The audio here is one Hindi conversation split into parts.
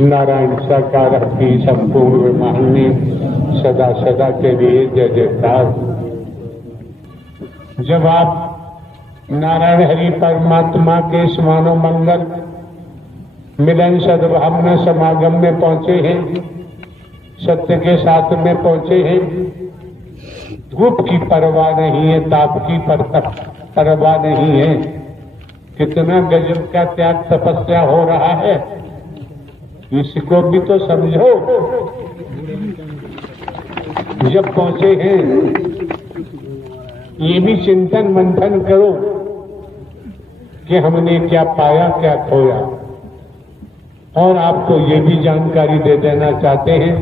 नारायण साकार की संपूर्ण ब्रह्मांड सदा सदा के लिए जय जयकार। जब आप नारायण हरि परमात्मा के मानव मंगल मिलन सद्भावना समागम में पहुंचे हैं, सत्य के साथ में पहुंचे हैं, धूप की परवाह नहीं है, ताप की परवाह नहीं है। कितना गजब का त्याग तपस्या हो रहा है, इसको भी तो समझो। जब पहुंचे हैं ये भी चिंतन मंथन करो कि हमने क्या पाया क्या खोया। और आपको ये भी जानकारी दे देना चाहते हैं,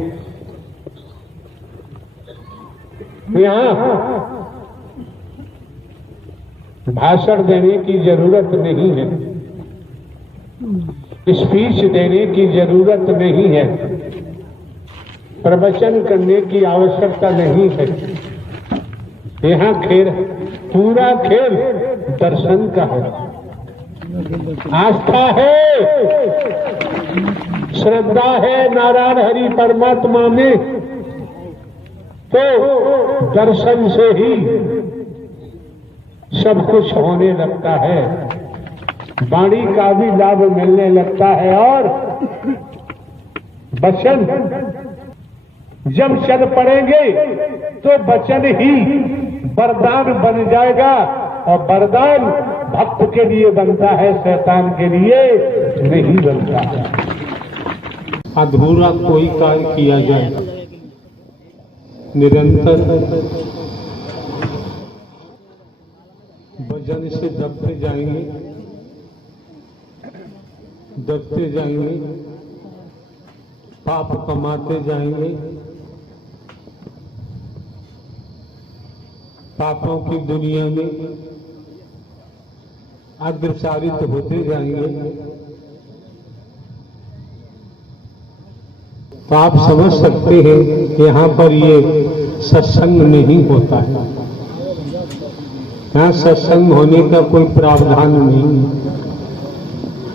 यहाँ भाषण देने की जरूरत नहीं है, स्पीच देने की जरूरत नहीं है, प्रवचन करने की आवश्यकता नहीं है। यहाँ खेल, पूरा खेल दर्शन का है, आस्था है, श्रद्धा है नारायण हरि परमात्मा में, तो दर्शन से ही सब कुछ होने लगता है, वाणी का भी लाभ मिलने लगता है। और वचन जब चल पड़ेंगे तो वचन ही वरदान बन जाएगा, और वरदान भक्त के लिए बनता है, शैतान के लिए नहीं बनता है। अधूरा कोई कार्य किया जाए, निरंतर वजन से दबते जाएंगे, दबते जाएंगे, पाप कमाते जाएंगे, पापों की दुनिया में अग्रसारित होते जाएंगे। तो आप समझ सकते हैं कि यहाँ पर ये सत्संग नहीं होता है, यहाँ सत्संग होने का कोई प्रावधान नहीं है।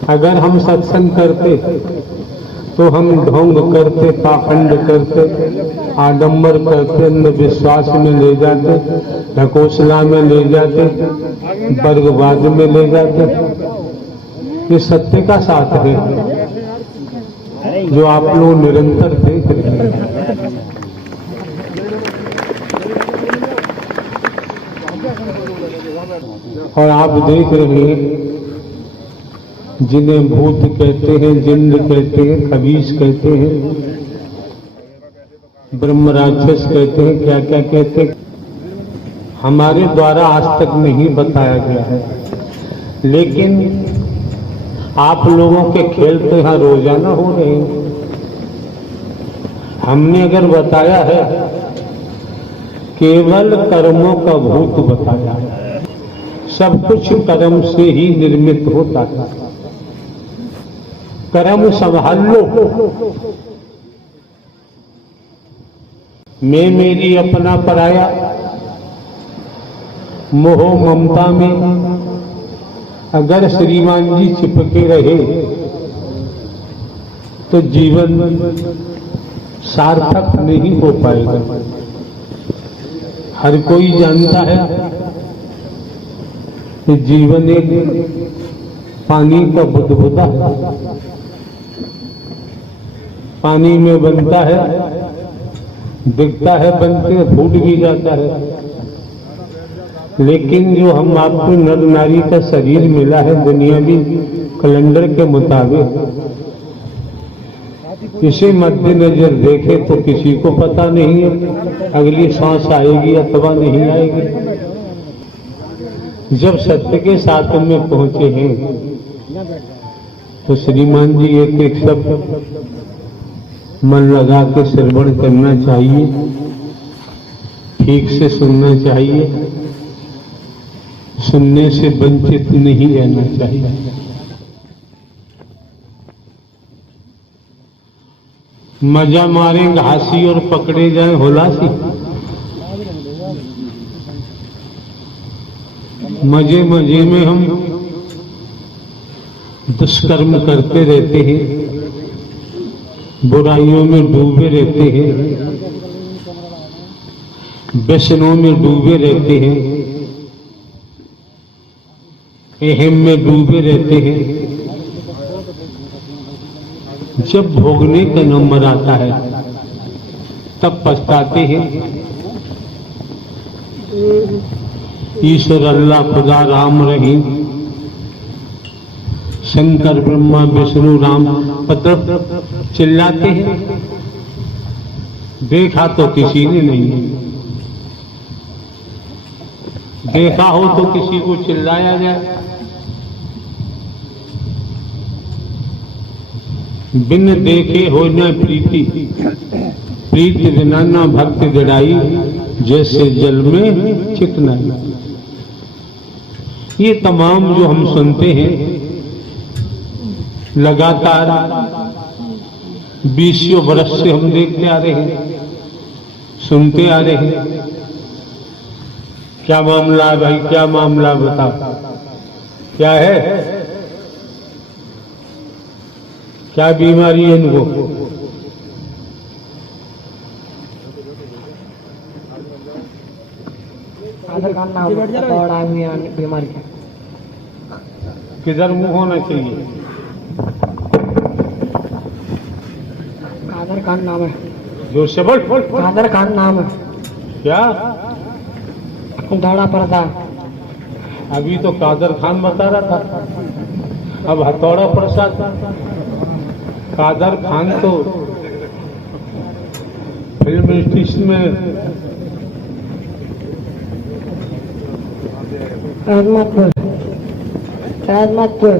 अगर हम सत्संग करते तो हम ढोंग करते, पाखंड करते, आडंबर करते, विश्वास में ले जाते, ढकोसला में ले जाते, वर्गवाद में ले जाते। ये सत्य का साथ है जो आप लोग निरंतर देख रहे हैं। और आप देख रहे हैं जिन्हें भूत कहते हैं, जिन्न कहते हैं, खबीस कहते हैं, ब्रह्म राक्षस कहते हैं, क्या क्या कहते हैं, हमारे द्वारा आज तक नहीं बताया गया है। लेकिन आप लोगों के खेल तो यहाँ रोजाना हो रहे हैं। हमने अगर बताया है, केवल कर्मों का भूत बताया है, सब कुछ कर्म से ही निर्मित होता है। कर्म संभाल लो, मैं मेरी अपना पराया, मोह ममता में अगर श्रीमान जी चिपके रहे तो जीवन सार्थक नहीं हो पाएगा। हर कोई जानता है कि जीवन एक पानी का बुदबुदा है, पानी में बनता है, दिखता है, बनते फूट भी जाता है। लेकिन जो हम आपको नर नारी का शरीर मिला है दुनियावी कैलेंडर के मुताबिक, इसे मद्देनजर देखे तो किसी को पता नहीं है अगली सांस आएगी अथवा नहीं आएगी। जब सत्य के साथ में पहुंचे हैं तो श्रीमान जी एक एक शब्द मन लगा के श्रवण करना चाहिए, ठीक से सुनना चाहिए, सुनने से वंचित नहीं रहना चाहिए। मजा मारे घासी और पकड़े जाए होलासी, मजे मजे में हम दुष्कर्म करते रहते हैं, बुराइयों में डूबे रहते हैं, व्यसनों में डूबे रहते हैं, अहम में डूबे रहते हैं। जब भोगने का नंबर आता है तब पछताते हैं। ईश्वर, अल्लाह, खुदा, राम, रहीम, शंकर, ब्रह्मा, विष्णु, राम मतलब चिल्लाते हैं। देखा तो किसी ने नहीं, देखा हो तो किसी को चिल्लाया जाए। बिन देखे हो न प्रीति, प्रीति बिना न भक्ति दृढ़ाई, जैसे जल में चिकनाई। ये तमाम जो हम सुनते हैं लगातार 20 वर्ष से हम देखते आ रहे हैं, सुनते आ रहे हैं। क्या मामला है भाई, क्या मामला बताओ, क्या है, क्या बीमारी है इनको? बीमारी किधर मुंह होना चाहिए? कादर खान नाम है। जोर से बोल। कादर खान नाम है। क्या? दौड़ा पड़ता। अभी तो कादर खान बता रहा था, अब हथौड़ा प्रसाद। कादर खान तो फिल्म स्टेशन में अहमदपुर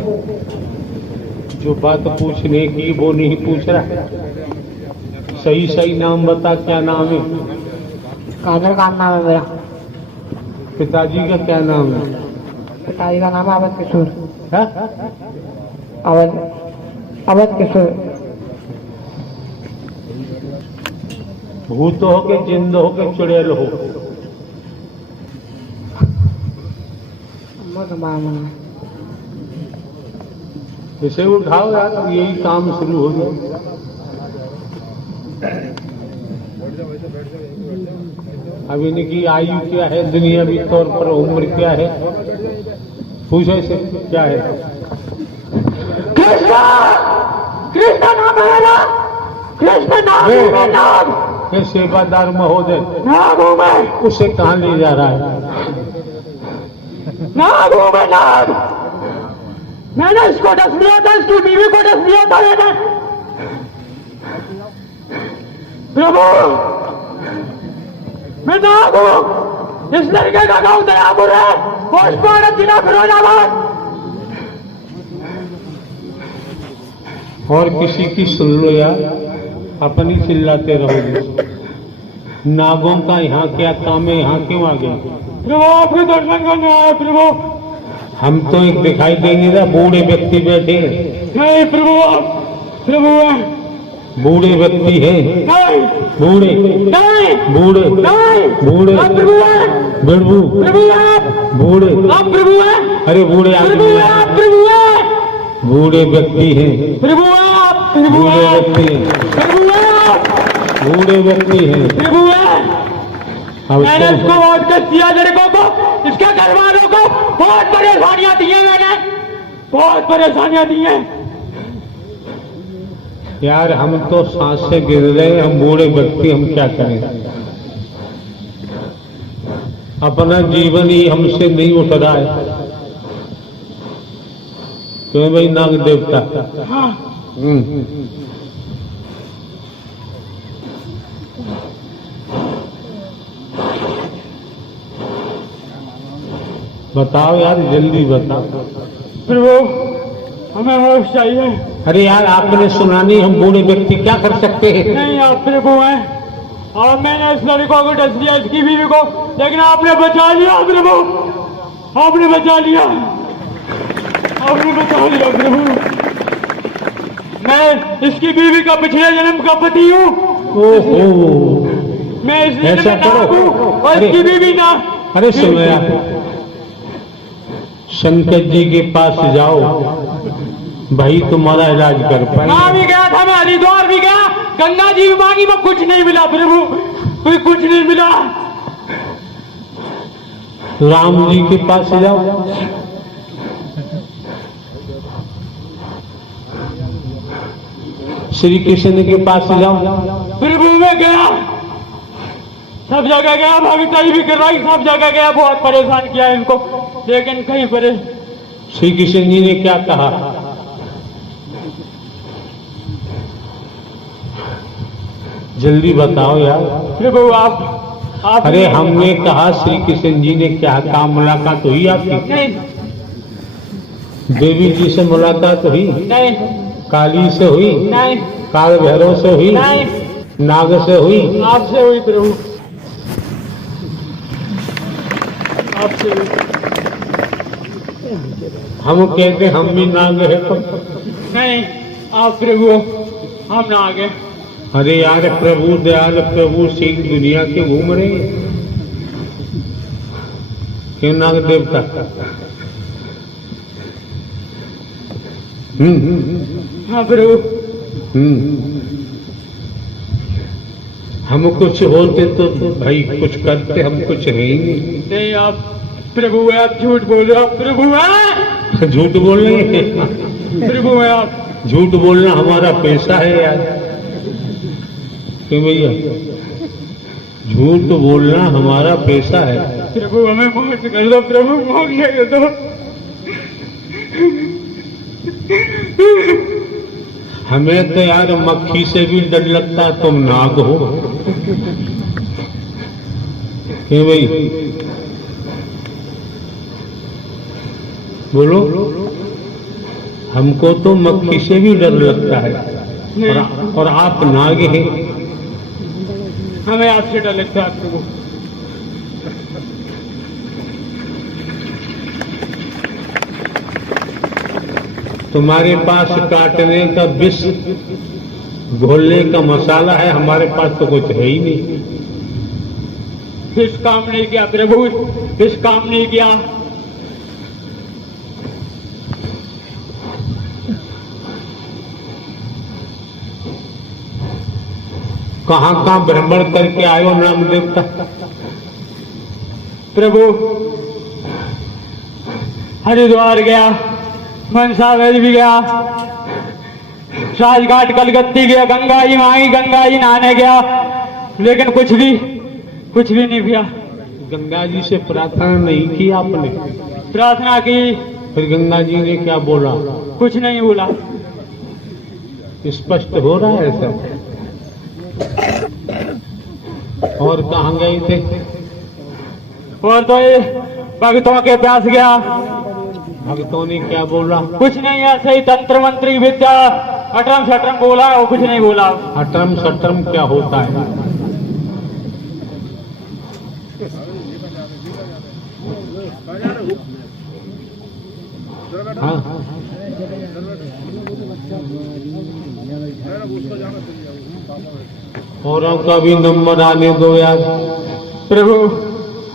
जो बात पूछने की वो नहीं पूछ रहा। सही सही नाम बता, क्या नाम है? कादर खान नाम है मेरा। पिताजी का क्या नाम है? पिताजी का नाम है अवध किशोर। है? अवध किशोर। भूत हो के जिंद हो के चुड़ैल हो? इसे उठाओ यार, यही काम शुरू हो गया। अब इनकी आयु क्या है, दुनियावी तौर पर उम्र क्या है? पूछो इसे क्या है? कृष्ण, कृष्ण नाम है ना, कृष्ण नाम है नाम। ये सेवादार महोदय नाम हूँ मैं। उसे कहाँ ले जा रहा है? नाम हूँ मैं, नाम। मैंने इसको डस दिया था, इसकी बीवी को डस दिया था मैंने। प्रभु, मैं नाम हूँ। इस लड़के का गाँव दयापुर है, पोस्टमार्टम जिला फिरोजाबाद। और किसी की सुन लो यार, अपनी चिल्लाते रहोगे। नागों का यहाँ क्या काम है, यहाँ क्यों आ गए? प्रभु आपके दर्शन करने आए प्रभु। हम तो एक दिखाई देंगे ना, बूढ़े व्यक्ति बैठे। नहीं प्रभु, आप प्रभु हैं। बूढ़े व्यक्ति हैं, नहीं बूढ़े नहीं बूढ़े नहीं, बूढ़े आप प्रभु हैं। बिड़बू प्रभु आप, बूढ़े, आप प्रभु हैं। अरे बूढ़े प्रभु आदमी, आप प्रभु हैं। बूढ़े व्यक्ति हैं, प्रभु आप, प्रभु बूढ़े आप, व्यक्ति हैं, प्रभु आप, बूढ़े व्यक्ति हैं। प्रभु हैं। अब मैंने इसको वोट कर दिया, लड़कों को, इसके घर वालों को बहुत परेशानियां दी हैं, मैंने बहुत परेशानियां दी हैं। यार हम तो सांस से गिर रहे हैं, हम बूढ़े व्यक्ति, हम क्या करें? अपना जीवन ही हमसे नहीं उठ रहा है। क्यों भाई नाग देवता? बताओ यार, जल्दी बताओ। प्रभु हमें होश चाहिए। अरे यार आपने सुना नहीं, हम बूढ़े व्यक्ति क्या कर सकते हैं? नहीं आप प्रभु हैं, और मैंने इस लड़कों को डस दिया, इसकी बीवी को, लेकिन आपने बचा लिया प्रभु, आपने बचा लिया, आपने बचा लिया प्रभु। मैं इसकी बीवी का पिछले जन्म का पति हूँ। ओहो, मैं इसलिए ऐसा करो। और इसकी बीवी ना। अरे सुनो यार, शंकर जी के पास जाओ, भाई तुम्हारा इलाज कर पाए। वहां भी गया था मैं, हरिद्वार भी गया, माताजी भी मांगी, मैं कुछ नहीं मिला प्रभु, कोई कुछ नहीं मिला। राम जी के पास जाओ, श्री कृष्ण के पास जाओ। प्रभु मैं गया, सब जगह गया, भगताई भी कर रहा, सब जगह गया, बहुत परेशान किया इनको, लेकिन कहीं पर श्री कृष्ण जी ने क्या कहा? जल्दी बताओ यार। प्रभु आप अरे हमने कहा श्री कृष्ण जी ने क्या कहा? मुलाकात हुई आपकी? नहीं देवी जी से मुलाकात हुई? नहीं काली से हुई? नहीं काल भैरव से हुई? नहीं, नाग से हुई? आपसे हुई प्रभु, आपसे हुई। हम कहते हम भी नाग है तो? नहीं आप प्रभु, हम ना आगे। अरे यार प्रभु दयाल प्रभु सिंह दुनिया के घूम रहे हैं। क्यों नाग देवता? हाँ प्रभु। हम कुछ होते तो भाई कुछ करते, हम कुछ है ही नहीं। नहीं आप प्रभु है, आप झूठ बोल रहे हो, आप प्रभु है। झूठ बोल रहे हैं? प्रभु है आप। झूठ बोलना हमारा पेशा है यार। क्यों भैया? झूठ बोलना हमारा पेशा है। प्रभु हमें मोक्ष कर दो, प्रभु मोक्ष कर दो। हमें तो यार मक्खी से भी डर लगता है, तुम नाग हो। क्यों भाई? बोलो। हमको तो मक्खी से भी डर लगता है, और आप नाग हैं। हमें आपसे डर लगता है प्रभु। तुम्हारे पास काटने का विष घोलने का मसाला है, हमारे पास तो कुछ है ही नहीं। किस काम नहीं किया प्रभु, किस काम नहीं किया। कहां कहां भ्रमण करके आयो नाम देवता? प्रभु हरिद्वार गया, मनसागर भी गया, राजघाट कलकत्ती गया, गंगा जी मांगी, गंगा जी नहाने गया, लेकिन कुछ भी नहीं किया। गंगा जी से प्रार्थना नहीं की आपने? प्रार्थना की, फिर गंगा जी ने क्या बोला? कुछ नहीं बोला। स्पष्ट हो रहा है सब। और कहाँ गए थे? और तो ये भक्तों के पास गया। भक्तों ने क्या बोला? कुछ नहीं, ऐसे ही तंत्र मंत्री विद्या अटरम शटरम बोला, और कुछ नहीं बोला। अटरम सटरम क्या होता है? हाँ औरों का भी नंबर आने दो यार। प्रभु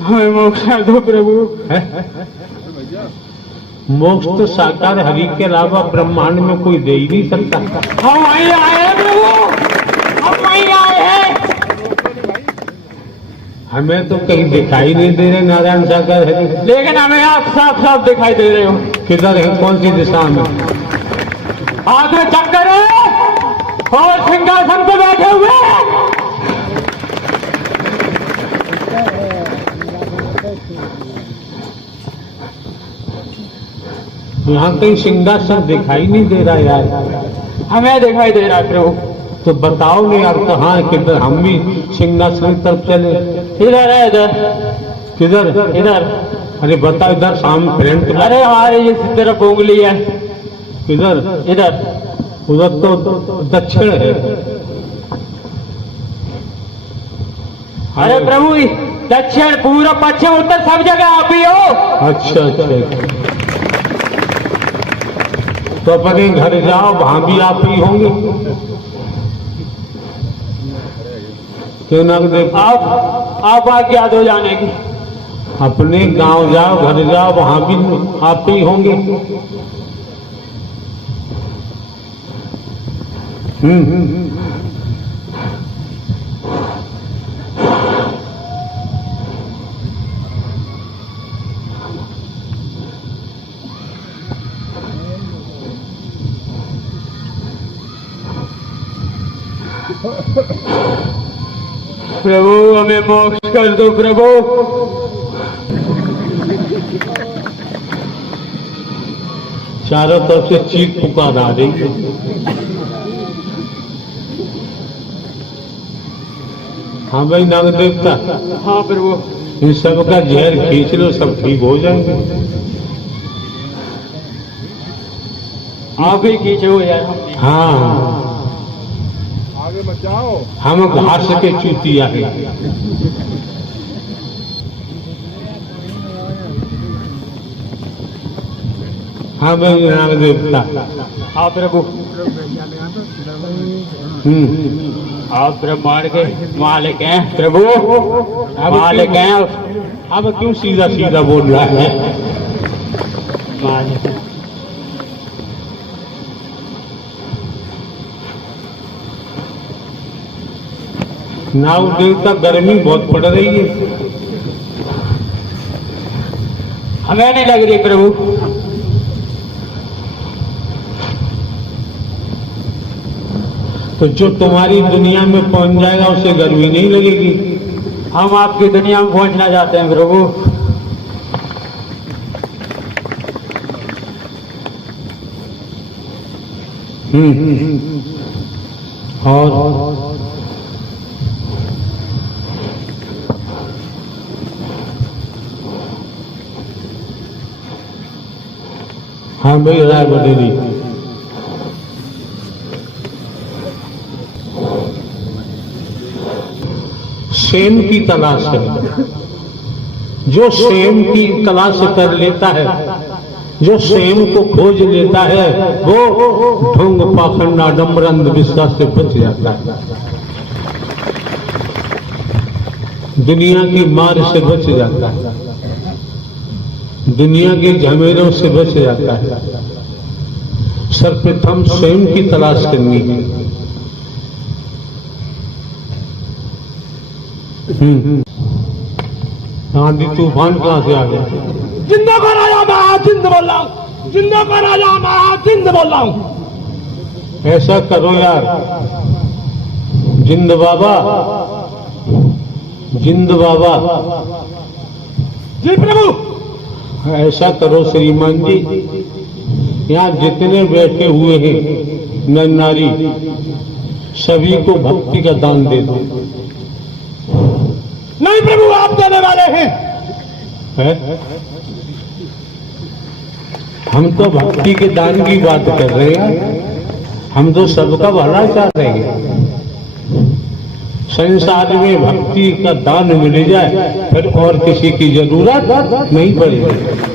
हमें मोक्ष दो प्रभु। मोक्ष तो साकार हरि के अलावा ब्रह्मांड में कोई दे ही नहीं सकता। हम वहीं आए हैं प्रभु, हम वहीं आए हैं। हमें तो कहीं दिखाई नहीं दे रहे नारायण सागर हरि, लेकिन हमें आप साफ साफ दिखाई दे रहे हो। किधर है? कौन सी दिशा में? हाथ में चक्कर है और सिंहासन पे बैठे हुए हैं। यहाँ कहीं सिंहासन दिखाई नहीं दे रहा यार। हमें दिखाई दे रहा है प्रभु। तो बताओ नहीं यार कहाँ है, किधर? हम भी सिंहासन की तरफ चले। इधर है, इधर। किधर? इधर। अरे बताओ इधर सामने फ्रंट। अरे हमारे इस तरफ उंगली है। किधर? इधर। उधर तो दक्षिण है। अरे प्रभु दक्षिण पूर्व पश्चिम उत्तर सब जगह आप ही हो। अच्छा अच्छा, तो अपने घर जाओ, वहां भी आप ही होंगे। क्यों ना देव? आप आज्ञा दो जाने की। अपने गांव जाओ, घर जाओ, वहां भी आप ही होंगे। प्रभु हमें मोक्ष कर दो प्रभु। चारों तरफ से चीख पुकार आ रही है। हाँ भाई नाग देवता, हाँ प्रभु, इन सब का जहर खींच लो, सब ठीक हो जाएंगे। आप ही खींचे हो यार। हाँ आगे मत जाओ। हम घास के चूतिया है। हाँ भाई नाग देवता। हाँ प्रभु, आप ब्रह्मांड के मालिक हैं प्रभु, मालिक हैं। अब क्यों सीधा सीधा बोल रहा है? मालिक नाग देवता, गर्मी बहुत पड़ रही है। हमें नहीं लग रही प्रभु। तो जो तुम्हारी दुनिया में पहुंच जाएगा उसे गर्मी नहीं लगेगी। हम आपकी दुनिया में पहुंचना चाहते हैं प्रभु। और हाँ भाई राय बरेली, सेम की तलाश है। जो सेम की तलाश कर लेता है, जो सेम को खोज लेता है, वो ढोंग पाखंड आडंबर अंधविश्वास से बच जाता है, दुनिया की मार से बच जाता है, दुनिया के झमेलों से बच जाता है। सर्वप्रथम स्वयं की तलाश करनी है। आंधी तूफान कहां से आ गया? जिंदा का राजा मैं जिंद बोल रहा हूँ, जिंदा का राजा मैं जिंद बोल रहा हूँ। ऐसा करो यार, जिंद बाबा, जिंद बाबा। जी प्रभु। ऐसा करो श्रीमान जी, यहाँ जितने बैठे हुए हैं नर नारी, सभी को भक्ति का दान दे दो। नहीं प्रभु, आप देने वाले हैं। है? हम तो भक्ति के दान की बात कर रहे हैं, हम तो सबका भला चाह रहे हैं। संसार में भक्ति का दान मिल जाए, फिर और किसी की जरूरत नहीं पड़ेगी।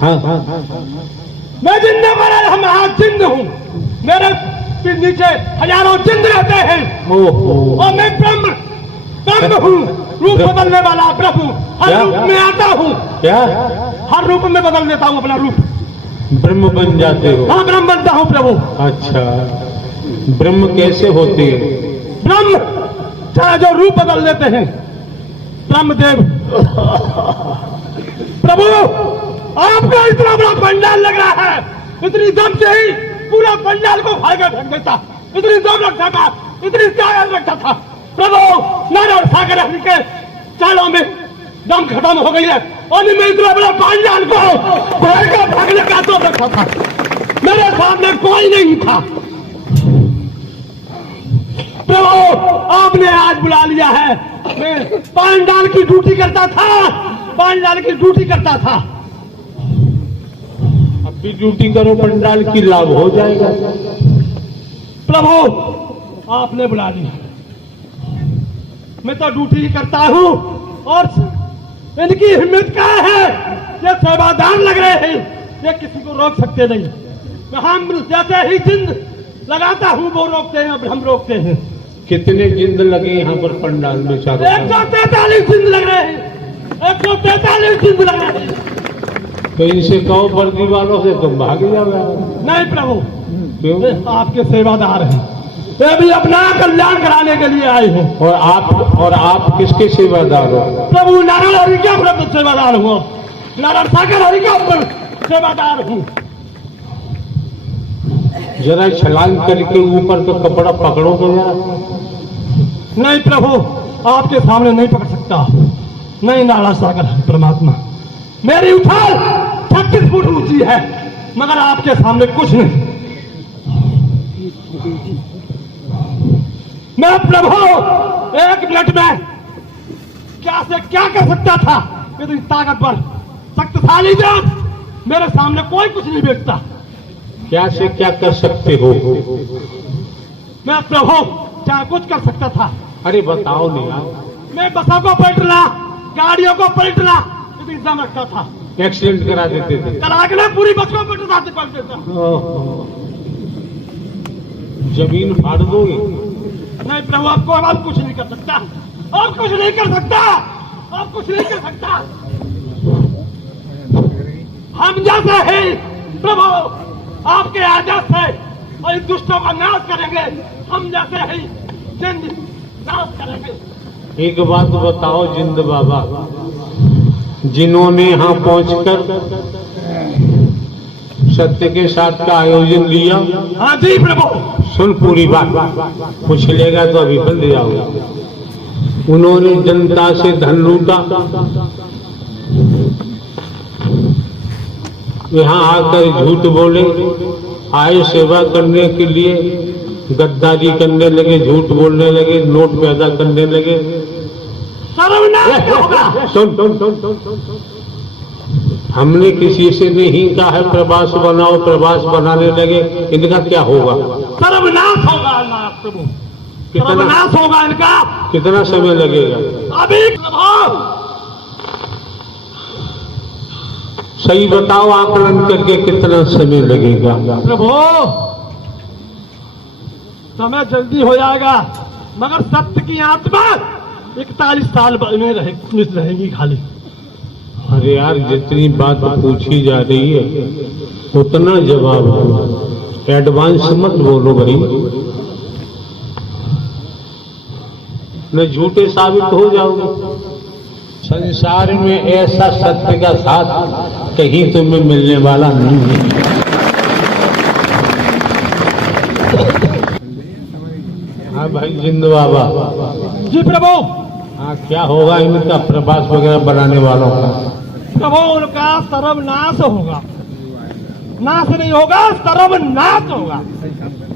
हाँ हाँ हाँ, मैं जिंदा का राजा मैं जिंद हूँ। मेरे नीचे हजारों जिंद रहते हैं। ओहो, और मैं ब्रह्म ब्रह्म हूँ, रूप बदलने वाला प्रभु। हर क्या? रूप में आता हूँ, क्या हर रूप में बदल देता हूँ अपना रूप। ब्रह्म बन जाते हो? हाँ ब्रह्म बनता हूँ प्रभु। अच्छा, ब्रह्म कैसे होते हैं? ब्रह्म चाहे जो रूप बदल देते हैं, ब्रह्मदेव। प्रभु आपका इतना बड़ा पंडाल लग रहा है, इतनी दम से ही पूरा पंडाल को फाड़ फेंक देता। इतनी दम रखता था, इतनी ताकत रखता था प्रभु। नारायण सागर के चालों में दम खत्म हो गई है, और मैं इतना बड़ा पंडाल को भागने का तो रखा था। मेरे सामने कोई नहीं था प्रभु। आपने आज बुला लिया है। मैं पंडाल की ड्यूटी करता था, पंडाल की ड्यूटी करता था। अब भी ड्यूटी करो, पंडाल की लाभ हो जाएगा। प्रभु आपने बुला लिया, मैं तो ड्यूटी ही करता हूँ। और इनकी हिम्मत क्या है? ये सेवादार लग रहे हैं, ये किसी को रोक सकते नहीं। हम जैसे ही जिंद लगाता हूँ वो रोकते हैं, अब हम रोकते हैं। कितने जिंद लगे यहाँ पर पंडाल में? चारों 143 जिंद लग रहे हैं, 143 जिंद लग रहे हैं। तो इनसे कहो वर्दी वालों से तुम भाग जाओगे। नहीं प्रभु, क्यों? ये आपके सेवादार हैं, ये भी अपना कल्याण कराने के लिए आए हैं। और आप किसके सेवादार हो? प्रभु नारायण हरि का प्रभु सेवादार हूँ, नारायण सागर हरि का सेवादार हूँ। जरा छलांग करके ऊपर तो कपड़ा पकड़ो तो जरा। नहीं प्रभु, आपके सामने नहीं पकड़ सकता। नहीं नारायण सागर है परमात्मा। मेरी उछाल 36 फुट ऊंची है, मगर आपके सामने कुछ नहीं। मैं प्रभु 1 मिनट में क्या से क्या कर सकता था। इतनी ताकतवर शक्तिशाली जात मेरे सामने कोई कुछ नहीं बेचता। क्या से क्या कर सकते हो? मैं प्रभु क्या कुछ कर सकता था। अरे बताओ नहीं यार। मैं बसों को पलटना, गाड़ियों को पलटना इतनी दम रखता था। एक्सीडेंट करा देते थे। करा के ना पूरी बस को पलट देता। जमीन फाड़ दोगे? नहीं प्रभु, आपको अब कुछ नहीं कर सकता। आप कुछ नहीं कर सकता। आप कुछ नहीं कर सकता। हम जैसे ही प्रभु आपके आदेश से और इन दुष्टों का नाश करेंगे। हम जैसे ही जिंद नाश करेंगे। एक बात बताओ जिंद बाबा, जिन्होंने यहाँ पहुंचकर सत्य के साथ का आयोजन लिया। हाँ जी प्रभु। सुन पूरी बात, पूछ लेगा तो अभी बंद जाओगा। उन्होंने जनता से धन लूटा, यहाँ आकर झूठ बोले, आए सेवा करने के लिए गद्दारी करने लगे, झूठ बोलने लगे, नोट पैदा करने लगे। सर्वनाश होगा। सुन, हमने किसी से नहीं कहा है प्रवास बनाओ, प्रवास बनाने लगे। इनका क्या होगा? सर्वनाश होगा अल्लाह प्रभु। सर्वनाश होगा इनका। कितना समय लगेगा? अभी प्रभु सही बताओ, आकलन करके कितना समय लगेगा? प्रभु समय जल्दी हो जाएगा, मगर सत्य की आत्मा 41 साल में रहेगी खाली। अरे यार, जितनी बात पूछी जा रही है उतना जवाब दो, एडवांस मत बोलो भाई, न झूठे साबित हो जाओगे। संसार में ऐसा सत्य का साथ कहीं तुम्हें मिलने वाला नहीं है। हाँ भाई जिंद बाबा। जी प्रभु। हाँ, क्या होगा इनका प्रवास वगैरह बनाने वालों का? प्रभु उनका सर्वनाश होगा। नाश नहीं होगा, सर्वनाश होगा।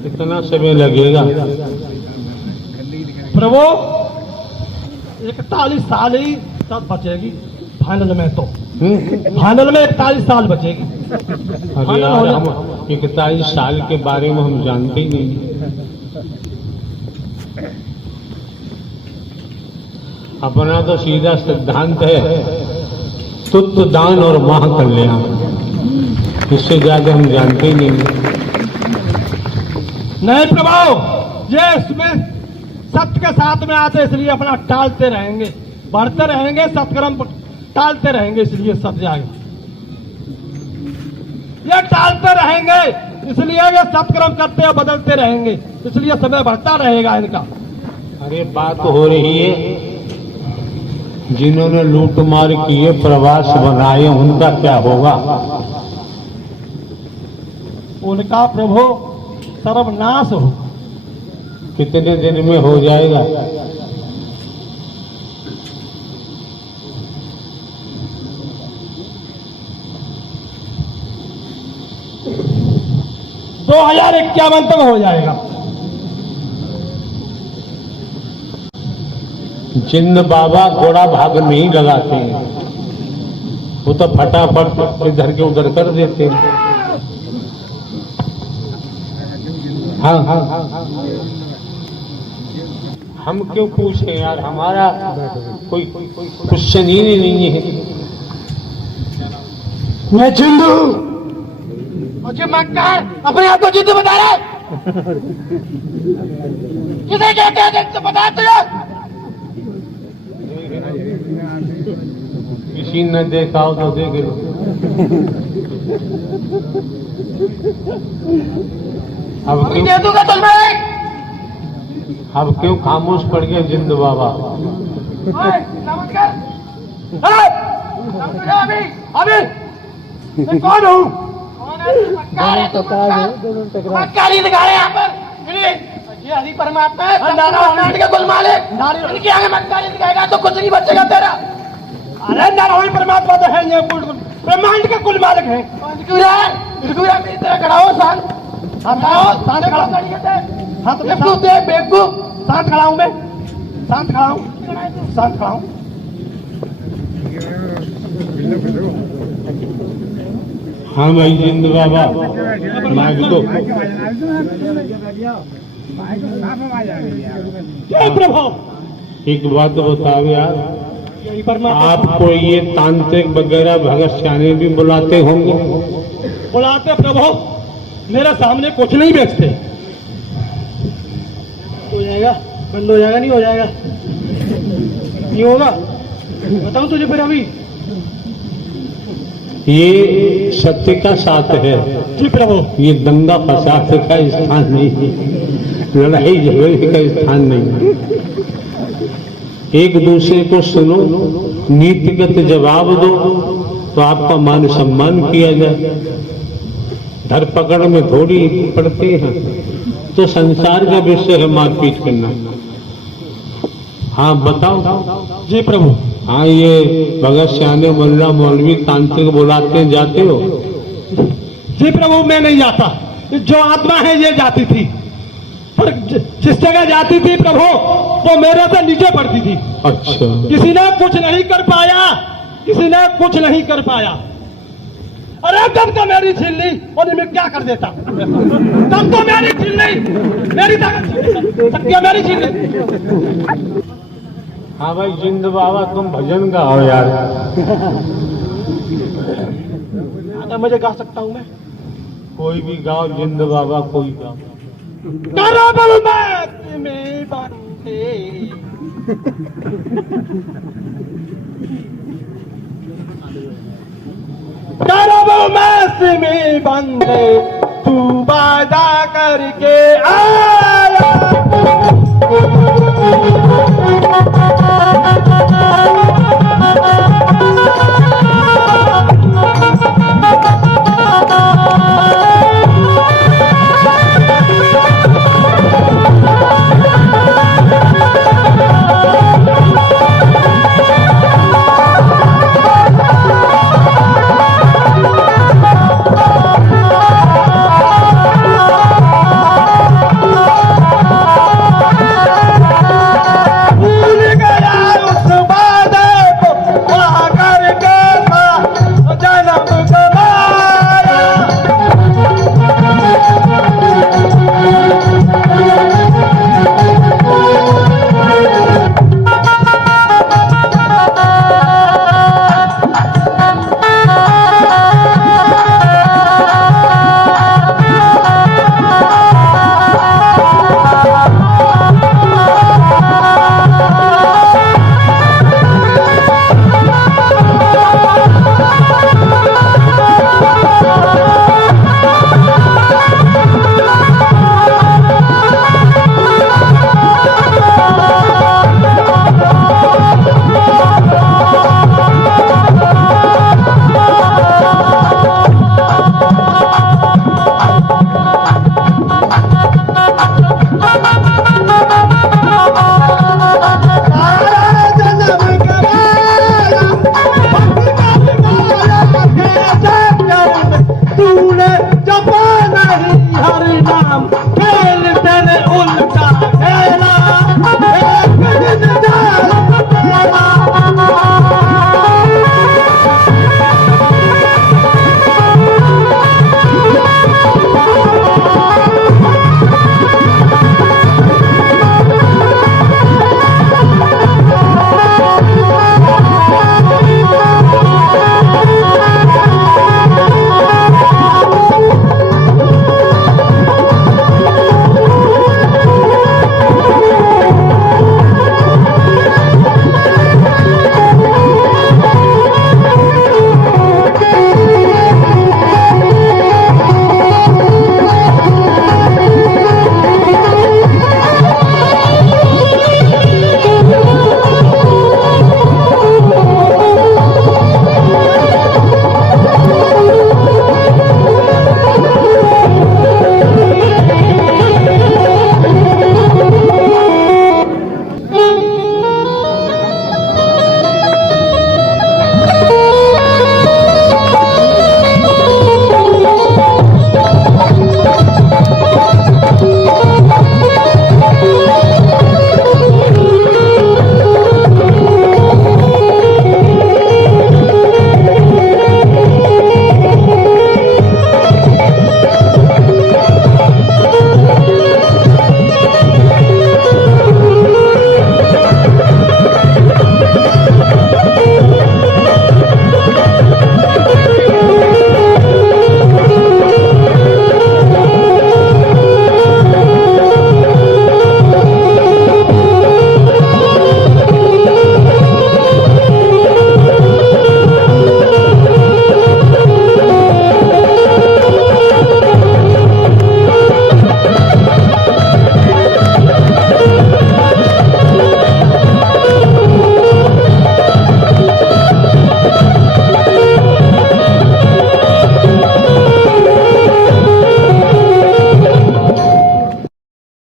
कितना समय लगेगा? प्रभु 41 साल ही तब बचेगी फाइनल में। तो फाइनल में 41 साल बचेगी। अरे यार, हम 41 साल के बारे में हम जानते ही नहीं। अपना तो सीधा सिद्धांत है तुत्व दान और माह कल्याण, इससे ज्यादा हम जानते ही नहीं। नहीं प्रभु, ये इसमें सत्य के साथ में आते इसलिए अपना टालते रहेंगे, बढ़ते रहेंगे, सत्कर्म टालते रहेंगे, इसलिए सब जाएगा। ये टालते रहेंगे इसलिए ये सत्कर्म करते और बदलते रहेंगे, इसलिए समय बढ़ता रहेगा इनका। अरे बात हो रही है जिन्होंने लूट मार किए, प्रवास बनाए, उनका क्या होगा? उनका प्रभु सर्वनाश हो। कितने दिन में हो जाएगा? तो 2051 तक हो जाएगा। जिन्न बाबा घोड़ा भाग नहीं लगाते हैं, वो तो फटाफट इधर के उधर कर देते हैं। हाँ हाँ हाँ, हम क्यों पूछे यार, हमारा कोई क्वेश्चन ही नहीं है। मैं जिंदू मुझे मक्कार अपने आप को जिंदू बता रहा है। किसे क्या कहते तो बताते हो? किसी ने देखा हो तो देख लो। अब दे दूंगा तुम्हें। अब क्यों खामोश पड़ गए जिंद बाबा? नमस्कार। अभी अभी मैं कौन हूँ? कौन मक्कारी दिखा रहे यहाँ पर ये हरि परमात्मा है नारायण का कुल मालिक इनके आगे मक्कारी दिखाएगा तो कुछ नहीं बचेगा तेरा। अरे नारायण परमात्मा तो है ये ब्रह्मांड का कुल मालिक है। मेरी तरह खड़ा हो शांत खड़ा हाथ बेवकूफ शांत खड़ा हूँ मैं शांत खड़ा हूँ। हाँ भाई जिंद बाबा माइक दो। जय प्रभु। एक बात बताओ यार, आपको ये तांत्रिक वगैरह भगत सियाने भी बुलाते होंगे? बुलाते प्रभु, मेरे सामने कुछ नहीं बेचते। हो जाएगा, बंद हो जाएगा, नहीं हो जाएगा, नहीं होगा, बताऊं तुझे फिर अभी। ये सत्य का साथ है जी प्रभु। ये दंगा फसाद का स्थान नहीं है, लड़ाई झगड़े का स्थान नहीं है। एक दूसरे को सुनो, नीतिगत जवाब दो तो आपका मान सम्मान किया जाए। धरपकड़ में थोड़ी पड़ते हैं, तो संसार का विषय है मारपीट करना। हाँ बताओ। जी प्रभु। हाँ ये भगत सियाने मुल्ला मौलवी तांत्रिक बुलाते जाते हो? जी प्रभु मैं नहीं जाता, जो आत्मा है ये जाती थी, पर जिस जगह जाती थी प्रभु वो मेरे से नीचे पड़ती थी। अच्छा। किसी ने कुछ नहीं कर पाया, किसी ने कुछ नहीं कर पाया। अरे तब तो मेरी छीन ली और मैं क्या कर देता, तब तो मेरी छीन ली, मेरी ताकत मेरी छीन ली। हाँ भाई जिंद बाबा तुम भजन गाओ यार। तो मुझे गा सकता हूँ मैं, कोई भी गाओ जिंद बाबा, कोई गाओ। करबल में बंदे करबल में बंदे तू वादा करके आया।